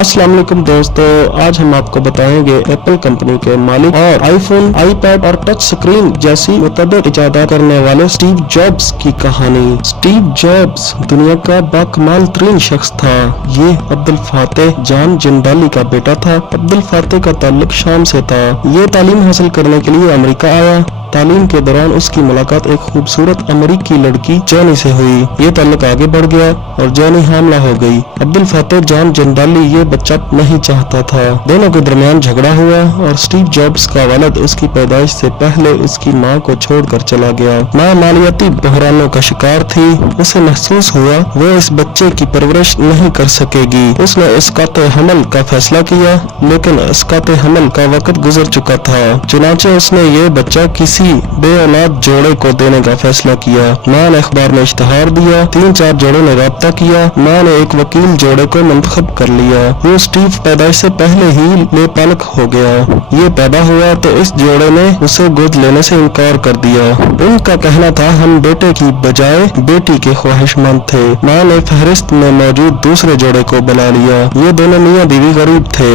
अस्सलाम वालेकुम दोस्तों, आज हम आपको बताएंगे एप्पल कंपनी के मालिक और आईफोन, आईपैड और टच स्क्रीन जैसी मुतअद्दिद इजादात करने वाले स्टीव जॉब्स की कहानी। स्टीव जॉब्स दुनिया का बाकमाल तरीन शख्स था। ये अब्दुल फातेह जॉन जिंदाली का बेटा था। अब्दुल फातेह का ताल्लुक शाम से था। ये तालीम हासिल करने के लिए अमेरिका आया। तालीम के दौरान उसकी मुलाकात एक खूबसूरत अमेरिकी लड़की जॉनी से हुई। ये ताल्लुक आगे बढ़ गया और जॉनी हामला हो गई। अब्दुल फातेह जॉन जिंदाली ये बच्चा नहीं चाहता था। दोनों के दरमियान झगड़ा हुआ और स्टीव जॉब्स का वालिद उसकी पैदाइश से पहले उसकी माँ को छोड़कर चला गया। माँ मालियाती बहरानों का शिकार थी। उसे महसूस हुआ वो इस बच्चे की परवरिश नहीं कर सकेगी। उसने इसकाते हमल का फैसला किया, लेकिन इसकाते हमल का वक्त गुजर चुका था। चुनांचे उसने ये बच्चा किसी बे औलाद जोड़े को देने का फैसला किया। माँ ने अखबार में इश्तहार दिया। 3-4 जोड़ों ने राब्ता किया। माँ ने एक वकील जोड़े को मुंतखब कर लिया। वो स्टीव पैदाइश से पहले ही लेपालक हो गया। ये पैदा हुआ तो इस जोड़े ने उसे गोद लेने से इनकार कर दिया। उनका कहना था हम बेटे की बजाय बेटी के ख्वाहिशमंद थे। माँ ने फहरिस्त में मौजूद दूसरे जोड़े को बुला लिया। ये दोनों मियाँ बीवी गरीब थे।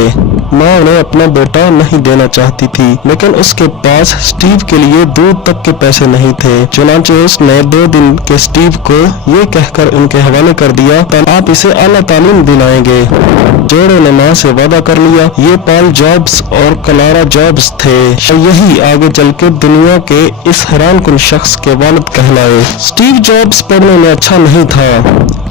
माँ उन्हें अपना बेटा नहीं देना चाहती थी, लेकिन उसके पास स्टीव के लिए दूध तक के पैसे नहीं थे। चुनांचे उसने 2 दिन के स्टीव को ये कहकर उनके हवाले कर दिया आप इसे आला तालीम दिलाएंगे। जोड़े ने माँ से वादा कर लिया। ये पॉल जॉब्स और क्लारा जॉब्स थे। यही आगे चल के दुनिया के इस हैरान कुन शख्स के वालिद कहलाए। स्टीव जॉब्स पढ़ने में अच्छा नहीं था।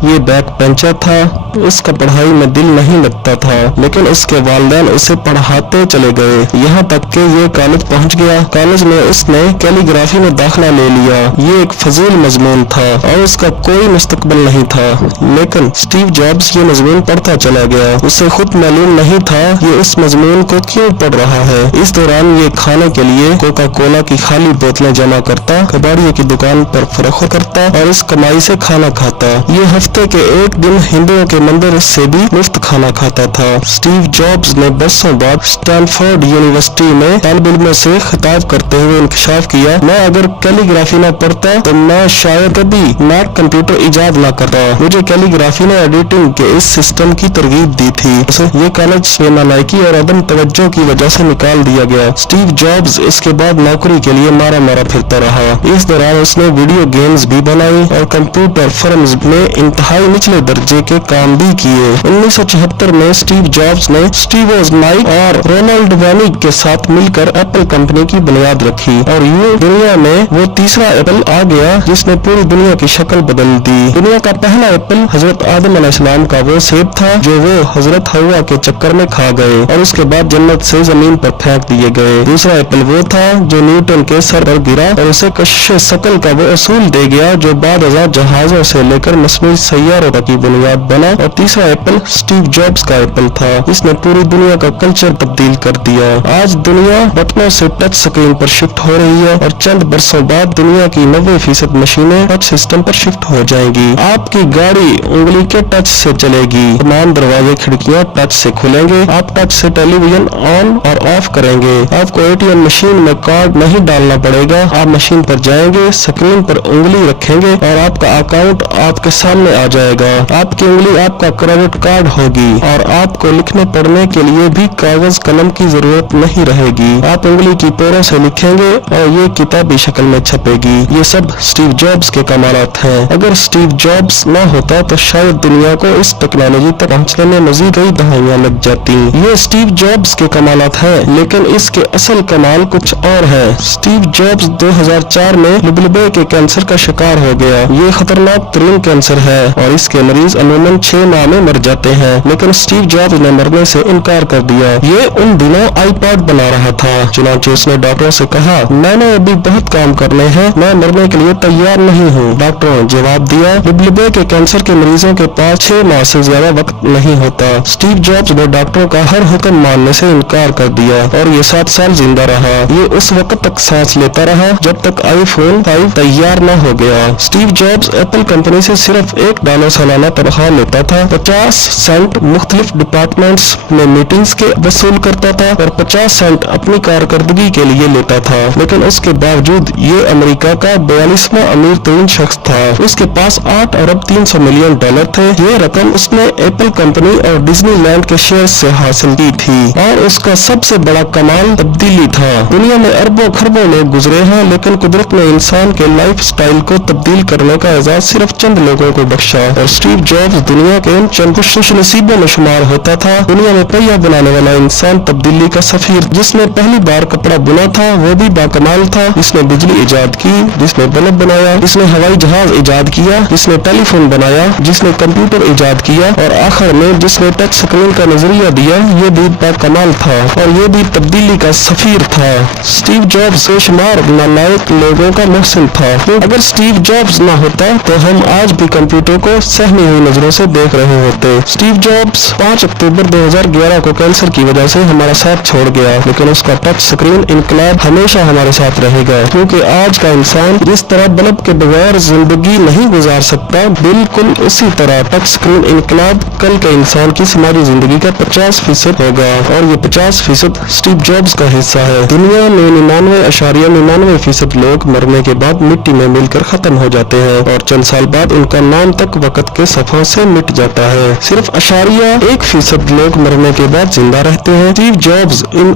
ये बैकबेंचर था। उसका पढ़ाई में दिल नहीं लगता था, लेकिन उसके वालिदैन उसे पढ़ाते चले गए, यहाँ तक कि ये कॉलेज पहुँच गया। कॉलेज में उसने कैलीग्राफी में दाखिला ले लिया। ये एक फजील मजमून था और उसका कोई मुस्तकबिल नहीं था, लेकिन स्टीव जॉब्स ये मजमून पढ़ता चला गया। उसे खुद मालूम नहीं था ये इस मजमून को क्यों पढ़ रहा है। इस दौरान ये खाने के लिए कोका कोला की खाली बोतलें जमा करता, कबाड़िए की दुकान पर फरोख्त करता और इस कमाई से खाना खाता। ये हफ्ते के एक दिन हिंदुओं के मंदिर से भी मुफ्त खाना खाता था। स्टीव जॉब्स ने बरसों बाद स्टैनफोर्ड यूनिवर्सिटी में तालिब इल्मों से खिताब करते हुए इंकशाफ किया, मैं अगर कैलीग्राफी न पढ़ता तो मैं शायद कभी मैक कंप्यूटर इजाद न करता। मुझे कैलीग्राफी ने एडिटिंग के इस सिस्टम की तरगीब दी थी। ये कॉलेज में नालायकी और अदम तवज्जो की वजह से निकाल दिया गया। स्टीव जॉब्स इसके बाद नौकरी के लिए मारा मारा फिरता रहा। इस दौरान उसने वीडियो गेम्स भी बनाई और कंप्यूटर फर्म्स में इंतहाई निचले दर्जे के काम भी किए। 1974 में स्टीव जॉब्स ने स्टीव नाइक और रोनाल्ड वैनिक के साथ मिलकर एप्पल कंपनी की बुनियाद रखी और यूं दुनिया में वो तीसरा एप्पल आ गया जिसने पूरी दुनिया की शक्ल बदल दी। दुनिया का पहला एप्पल हजरत आदम अलैहिस्सलाम का वो सेब था जो वो हजरत हवा के चक्कर में खा गए और उसके बाद जन्नत से जमीन पर फेंक दिए गए। दूसरा एप्पल वो था जो न्यूटन के सर पर गिरा और उसे कशिश शकल का वो असूल दे गया जो बाद हजार जहाजों से लेकर मस्नूई सैयारों तक की बुनियाद बना। और तीसरा एप्पल स्टीव जॉब्स का एप्पल था जिसने पूरी दुनिया का कल्चर तब्दील कर दिया। आज दुनिया बटनों से टच स्क्रीन पर शिफ्ट हो रही है और चंद बरसों बाद दुनिया की 90% मशीनें टच सिस्टम पर शिफ्ट हो जाएंगी। आपकी गाड़ी उंगली के टच से चलेगी। तमाम दरवाजे खिड़कियां टच से खुलेंगे। आप टच से टेलीविजन ऑन और ऑफ करेंगे। आपको एटीएम मशीन में कार्ड नहीं डालना पड़ेगा। आप मशीन पर जाएंगे, स्क्रीन पर उंगली रखेंगे और आपका अकाउंट आपके सामने आ जाएगा। आपकी उंगली आपका क्रेडिट कार्ड होगी और आपको लिखने पढ़ने के लिए भी कागज कलम की जरूरत नहीं रहेगी। आप उंगली की पोरों से लिखेंगे और ये किताबी शक्ल में छपेगी। ये सब स्टीव जॉब्स के कमालात हैं। अगर स्टीव जॉब्स न होता तो शायद दुनिया को इस टेक्नोलॉजी तक पहुंचने में मजीद कई दहाइयां लग जाती। ये स्टीव जॉब्स के कमालात हैं, लेकिन इसके असल कमाल कुछ और है। स्टीव जॉब्स 2004 में लुबलबे के कैंसर का शिकार हो गया। ये खतरनाक तरीन कैंसर है और इसके मरीज अमूमन 6 माह में मर जाते हैं, लेकिन स्टीव जॉब्स ने मरने से इनकार कर दिया। ये उन दिनों आईपैड बना रहा था। चुनांचे उसने डॉक्टरों से कहा, मैंने अभी बहुत काम करने हैं, मैं मरने के लिए तैयार नहीं हूँ। डॉक्टरों ने जवाब दिया, लुबलबे के कैंसर के मरीजों के पास 6 माह से ज्यादा वक्त नहीं होता। स्टीव जॉब्स ने डॉक्टरों का हर हुक्म मानने से इनकार कर दिया और ये 7 साल जिंदा रहा। ये उस वक्त तक सांस लेता रहा जब तक आईफोन 5 तैयार न हो गया। स्टीव जॉब्स एप्पल कंपनी से सिर्फ $1 सालाना तनख्वाह लेता था। 50 सेंट मुख्तलिफ डिपार्टमेंट्स में मीटिंग्स के वसूल करता था और 50 सेंट अपनी कारकर्दगी के लिए लेता था। लेकिन उसके बावजूद ये अमेरिका का 42वां अमीर तरीन शख्स था। उसके पास 8 अरब 300 मिलियन डॉलर थे। ये रकम उसने एप्पल कंपनी और डिज्नीलैंड के शेयर से हासिल की थी। और उसका सबसे बड़ा कमाल तब्दीली था। दुनिया में अरबों खरबों लोग गुजरे हैं, लेकिन कुदरत ने इंसान के लाइफ स्टाइल को तब्दील करने का एजाज सिर्फ चंद लोगों को बख्शा और स्टीव जॉब्स दुनिया के इन चंद खुशनसीबों में शुमार होता था। दुनिया में पहिया बनाने वाला इंसान, तब्दीली का सफीर, जिसने पहली बार कपड़ा बुना था वो भी बाकमाल था, जिसने बिजली इजाद की, जिसने बल्ब बनाया, जिसने हवाई जहाज इजाद किया, जिसने टेलीफोन बनाया, जिसने कंप्यूटर इजाद किया और आखिर में जिसने टच स्क्रीन का नजरिया दिया, ये भी बाकमाल था और ये भी तब्दीली का सफीर था। स्टीव जॉब्स बेशुमार नालायक लोगों का मोहसिन था। अगर स्टीव जॉब्स ना होता तो हम आज भी कंप्यूटर को सहमी हुई नजरों से देख रहे होते। स्टीव जॉब्स 5 अक्टूबर 2011 को कैंसर की वजह से हमारा साथ छोड़ गया, लेकिन उसका टच स्क्रीन इनकलाब हमेशा हमारे साथ रहेगा, क्योंकि आज का इंसान जिस तरह बल्ब के बगैर जिंदगी नहीं गुजार सकता, बिल्कुल उसी तरह टच स्क्रीन इनकलाब कल के इंसान की समाजी जिंदगी का 50% होगा और ये 50% स्टीव जॉब्स का हिस्सा है। दुनिया में 99.99% लोग मरने के बाद मिट्टी में मिलकर खत्म हो जाते हैं और चंद साल बाद उनका नाम तक वक्त के सफों से मिट जाता है। सिर्फ 1% लोग मरने के बाद जिंदा रहते हैं। स्टीव जॉब्स इन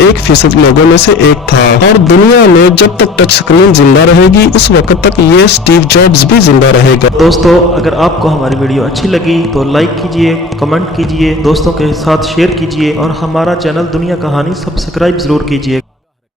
1% लोगों में से एक था और दुनिया में जब तक टच स्क्रीन जिंदा रहेगी उस वक्त तक ये स्टीव जॉब्स भी जिंदा रहेगा। दोस्तों, अगर आपको हमारी वीडियो अच्छी लगी तो लाइक कीजिए, कमेंट कीजिए, दोस्तों के साथ शेयर कीजिए और हमारा चैनल दुनिया कहानी सब्सक्राइब जरूर कीजिए।